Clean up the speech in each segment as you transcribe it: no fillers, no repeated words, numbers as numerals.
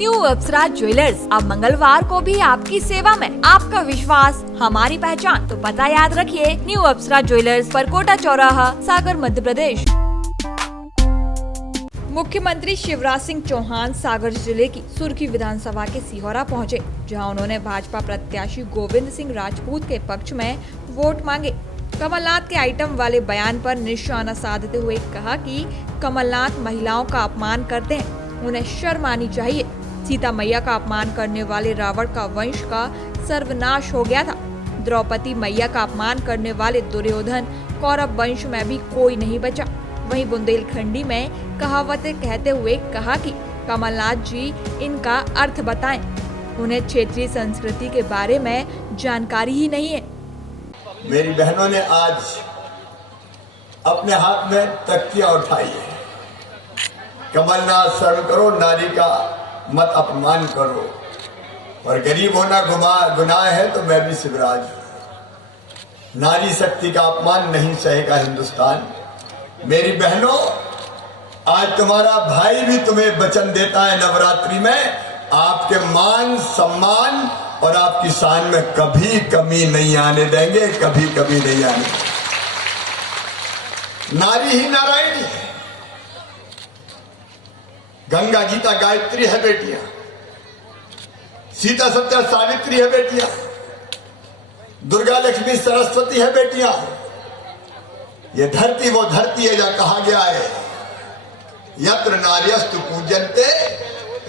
New अप्सरा jewellers अब मंगलवार को भी आपकी सेवा में। आपका विश्वास हमारी पहचान, तो पता याद रखिए, न्यू अप्सरा ज्वेलर्स, परकोटा चौराहा, सागर, मध्य प्रदेश। मुख्यमंत्री शिवराज सिंह चौहान सागर जिले की सुर्खी विधानसभा के सिहोरा पहुंचे, जहां उन्होंने भाजपा प्रत्याशी गोविंद सिंह राजपूत के पक्ष में वोट मांगे। कमलनाथ के आइटम वाले बयान पर निशाना साधते हुए कहा कि कमलनाथ महिलाओं का अपमान करते हैं, उन्हें शर्म आनी चाहिए। सीता मैया का अपमान करने वाले रावण का वंश का सर्वनाश हो गया था। द्रौपदी मैया का अपमान करने वाले दुर्योधन कौरव वंश में भी कोई नहीं बचा। वहीं बुंदेलखंडी में कहावतें कहते हुए कहा कि कमलनाथ जी इनका अर्थ बताएं, उन्हें क्षेत्रीय संस्कृति के बारे में जानकारी ही नहीं है। मेरी बहनों ने आज अपने हाथ में तख्तियां उठाई है। कमलनाथ शर्म करो, नारी का मत अपमान करो, और गरीब होना गुनाह है तो मैं भी शिवराज हूं। नारी शक्ति का अपमान नहीं सहेगा हिंदुस्तान। मेरी बहनों, आज तुम्हारा भाई भी तुम्हें वचन देता है नवरात्रि में, आपके मान सम्मान और आपकी शान में कभी कमी नहीं आने देंगे, कभी कभी नहीं आने देंगे। नारी ही नारायणी है। गंगा गीता गायत्री है बेटियां, सीता सत्या सावित्री है बेटियां, दुर्गा लक्ष्मी सरस्वती है बेटियां। ये धरती वो धरती है जहां कहा गया है, यत्र नार्यस्तु पूजन्ते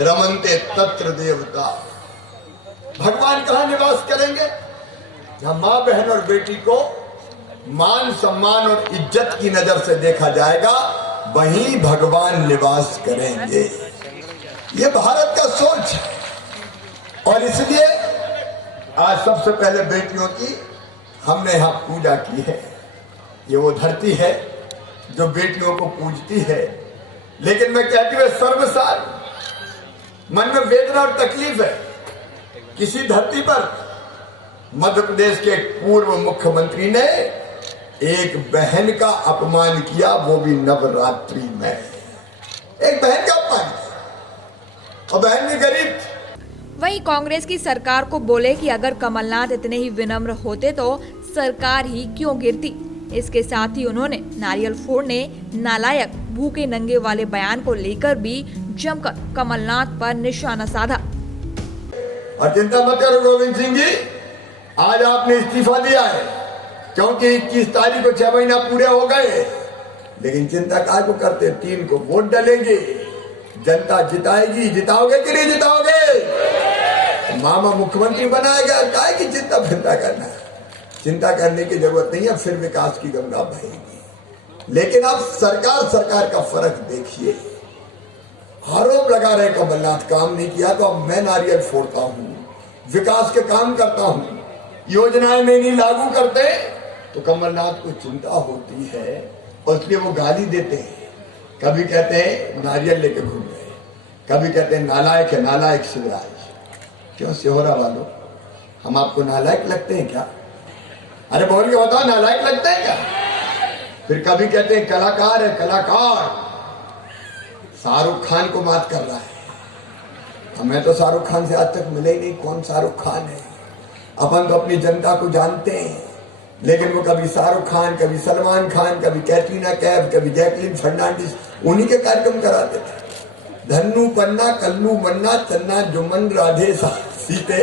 रमन्ते तत्र देवता। भगवान कहां निवास करेंगे? जहां मां, बहन और बेटी को मान सम्मान और इज्जत की नजर से देखा जाएगा, वहीं भगवान निवास करेंगे। ये भारत का सोच है, और इसलिए आज सबसे पहले बेटियों की हमने यहां पूजा की है। ये वो धरती है जो बेटियों को पूजती है। लेकिन मैं कहती हूँ सर्वसार मन में वेदना और तकलीफ है। किसी धरती पर मध्य प्रदेश के पूर्व मुख्यमंत्री ने एक बहन का अपमान किया, वो भी नवरात्रि में। एक बहन का अपमान किया, और बहन भी गरीब थी। वहीं कांग्रेस की सरकार को बोले कि अगर कमलनाथ इतने ही विनम्र होते तो सरकार ही क्यों गिरती। इसके साथ ही उन्होंने नारियल फोड़ने, नालायक, भूखे नंगे वाले बयान को लेकर भी जमकर कमलनाथ पर निशाना साधा। और चिंता मत करो गोविंद सिंह जी, आज आपने इस्तीफा दिया है, क्योंकि 21 तारीख को 6 महीना पूरे हो गए। लेकिन चिंता काय को करते? 3 को वोट डालेंगे, जनता जिताएगी। जिताओगे कि नहीं जिताओगे? मामा मुख्यमंत्री बनाएगा, काय की चिंता फिरता करना है? चिंता करने की जरूरत नहीं है, फिर विकास की गंगा बहेगी। लेकिन आप सरकार का फर्क देखिए। आरोप लगा रहे कमलनाथ काम नहीं किया, तो अब मैं नारियल फोड़ता हूं, विकास के काम करता हूं, योजनाएं में नहीं लागू करते, तो कमलनाथ को चिंता होती है, और इसलिए वो गाली देते हैं। कभी कहते हैं नारियल लेके घूम रहे, कभी कहते हैं नालायक है, नालायक शिवराज। क्यों सिहोरा वालों, हम आपको नालायक लगते हैं क्या? अरे बोल के बताओ, नालायक लगते हैं क्या? फिर कभी कहते हैं कलाकार है, कलाकार। शाहरुख खान को मात कर रहा है। हमें तो शाहरुख खान से आज तक मिले ही नहीं, कौन शाहरुख खान है? अपन तो अपनी जनता को जानते हैं, लेकिन वो कभी शाहरुख खान, कभी सलमान खान, कभी कैटरीना कैफ, कभी जैकलीन फर्नांडिस, उन्हीं के कार्यक्रम कराते थे। धन्नू पन्ना, कल्लू मन्ना, चन्ना जुम्मन, राधे सीते,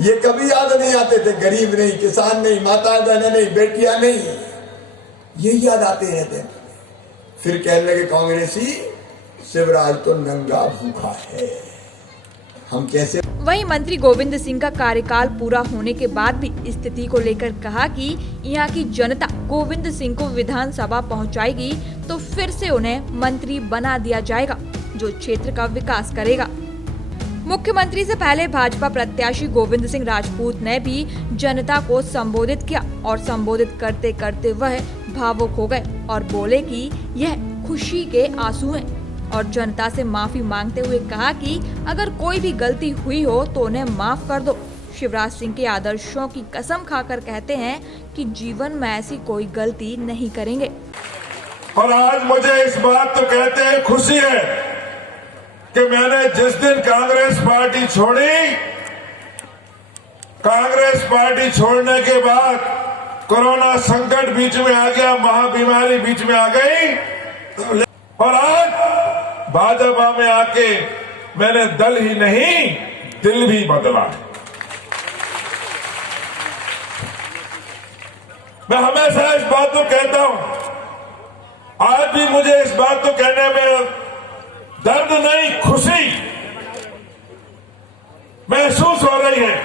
ये कभी याद नहीं आते थे। गरीब नहीं, किसान नहीं, माता बहनें नहीं, बेटियां नहीं, यही याद आते रहते हैं। फिर कहने लगे कांग्रेसी, शिवराज तो नंगा भूखा है, हम कैसे? वहीं मंत्री गोविंद सिंह का कार्यकाल पूरा होने के बाद भी स्थिति को लेकर कहा कि यहाँ की जनता गोविंद सिंह को विधानसभा पहुँचाएगी तो फिर से उन्हें मंत्री बना दिया जाएगा, जो क्षेत्र का विकास करेगा। मुख्यमंत्री से पहले भाजपा प्रत्याशी गोविंद सिंह राजपूत ने भी जनता को संबोधित किया, और संबोधित करते करते वह भावुक हो गए और बोले कि यह खुशी के आंसू हैं, और जनता से माफी मांगते हुए कहा कि अगर कोई भी गलती हुई हो तो उन्हें माफ कर दो। शिवराज सिंह के आदर्शों की कसम खाकर कहते हैं कि जीवन में ऐसी कोई गलती नहीं करेंगे। और आज मुझे इस बात तो कहते हैं खुशी है कि मैंने जिस दिन कांग्रेस पार्टी छोड़ी, कांग्रेस पार्टी छोड़ने के बाद कोरोना संकट बीच में आ गया, महाबीमारी बीच में आ गई, और आज भाजपा में आके मैंने दल ही नहीं दिल भी बदला है। मैं हमेशा इस बात को कहता हूं, आज भी मुझे इस बात को कहने में दर्द नहीं, खुशी महसूस हो रही है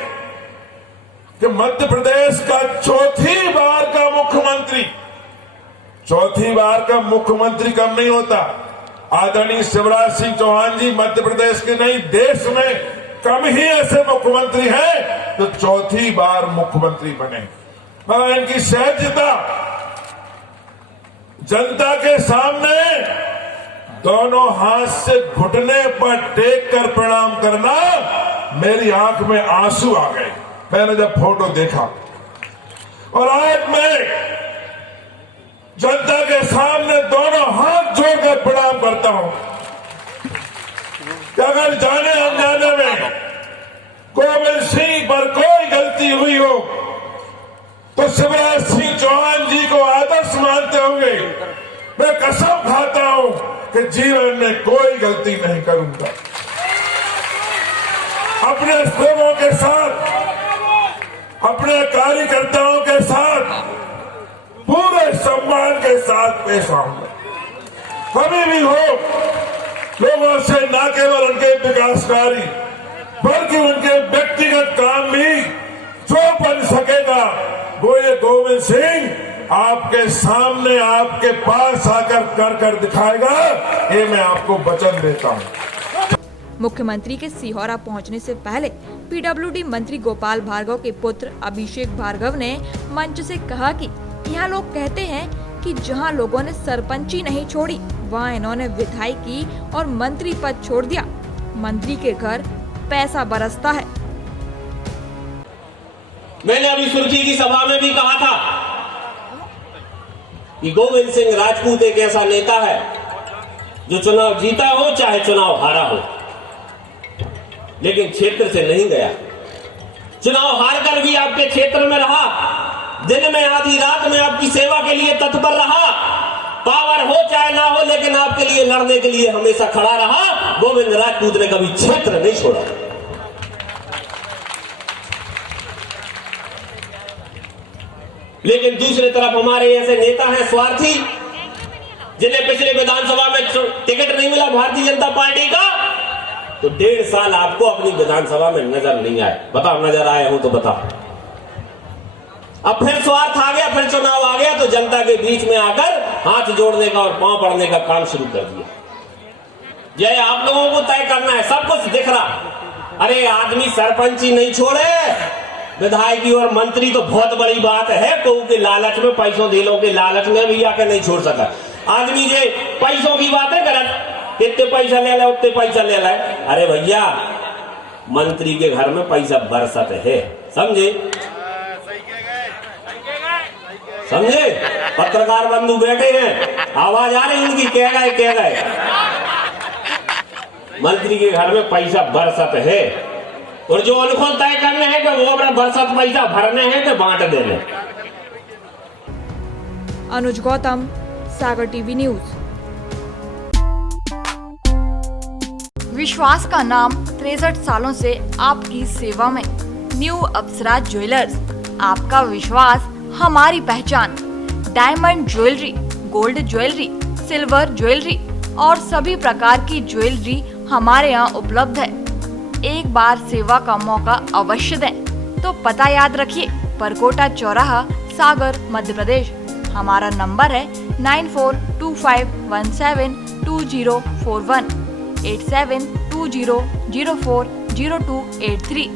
कि मध्य प्रदेश का चौथी बार का मुख्यमंत्री कम नहीं होता। आदरणीय शिवराज सिंह चौहान जी मध्य प्रदेश के नहीं, देश में कम ही ऐसे मुख्यमंत्री हैं जो चौथी बार मुख्यमंत्री बने। मगर इनकी सहजता, जनता के सामने दोनों हाथ से घुटने पर टेक कर प्रणाम करना, मेरी आंख में आंसू आ गए मैंने जब फोटो देखा। और आज मैं जनता के सामने दोनों हाथ जोड़कर प्रणाम करता हूं कि अगर जाने अनजाने में गोविंद सिंह पर कोई गलती हुई हो तो शिवराज सिंह चौहान जी को आदर्श मानते हुए मैं कसम खाता हूं कि जीवन में कोई गलती नहीं करूंगा। अपने लोगों के साथ, अपने कार्यकर्ताओं के साथ पूरे सम्मान के साथ पेश आऊंगा। कभी भी हो, लोगों से न केवल उनके विकास कार्य बल्कि उनके व्यक्तिगत काम भी जो बन सकेगा वो ये गोविंद सिंह आपके सामने, आपके पास आकर कर दिखाएगा, ये मैं आपको वचन देता हूं। मुख्यमंत्री के सिहोरा पहुंचने से पहले पीडब्ल्यूडी मंत्री गोपाल भार्गव के पुत्र अभिषेक भार्गव ने मंच से कहा कि यहाँ लोग कहते हैं कि जहाँ लोगों ने सरपंची नहीं छोड़ी वहाँ इन्होंने विधायकी और मंत्री पद छोड़ दिया। मंत्री के घर पैसा बरसता है। मैंने अभी सुर्खी की सभा में भी कहा था कि गोविंद सिंह राजपूत एक ऐसा नेता है जो चुनाव जीता हो चाहे चुनाव हारा हो, लेकिन क्षेत्र से नहीं गया। चुनाव हार कर भी आपके क्षेत्र में रहा, दिन में आधी रात में आपकी सेवा के लिए तत्पर रहा, पावर हो चाहे ना हो, लेकिन आपके लिए लड़ने के लिए हमेशा खड़ा रहा। गोविंद राजपूत ने कभी क्षेत्र नहीं छोड़ा। लेकिन दूसरी तरफ हमारे ऐसे नेता हैं स्वार्थी, जिन्हें पिछले विधानसभा में टिकट नहीं मिला भारतीय जनता पार्टी का, तो 1.5 साल आपको अपनी विधानसभा में नजर नहीं आए। बताओ नजर आए हो तो बताओ। अब फिर स्वार्थ आ गया, फिर चुनाव आ गया तो जनता के बीच में आकर हाथ जोड़ने का और पांव पड़ने का काम शुरू कर दिया। जय आप लोगों को तय करना है, सब कुछ दिख रहा। अरे आदमी सरपंची नहीं छोड़े, विधायकी और मंत्री तो बहुत बड़ी बात है। कहू के लालच में, पैसों दिलों के लालच में भी आके नहीं छोड़ सका। आदमी जे पैसों की बातें करे, कितने पैसा ले ला उतने पैसा ले ला। अरे भैया, मंत्री के घर में पैसा बरसत है, समझे? समझे? पत्रकार बंधु बैठे हैं, आवाज आ रही उनकी, कह गए। मंत्री के घर में पैसा बरसत है, और जो उनको तय करने हैं कि वो अपना बरसत पैसा भरने हैं कि बांट देने। अनुज गौतम, सागर टीवी न्यूज। विश्वास का नाम 63 सालों से आपकी सेवा में। न्यू अप्सरा ज्वेलर्स, आपका विश्वास हमारी पहचान। Diamond jewellery, gold jewellery, silver jewellery और सभी प्रकार की ज्वेलरी हमारे यहाँ उपलब्ध है। एक बार सेवा का मौका अवश्य दें। तो पता याद रखिए, परकोटा चौराहा, सागर, मध्य प्रदेश। हमारा नंबर है 9425172041 8720040283।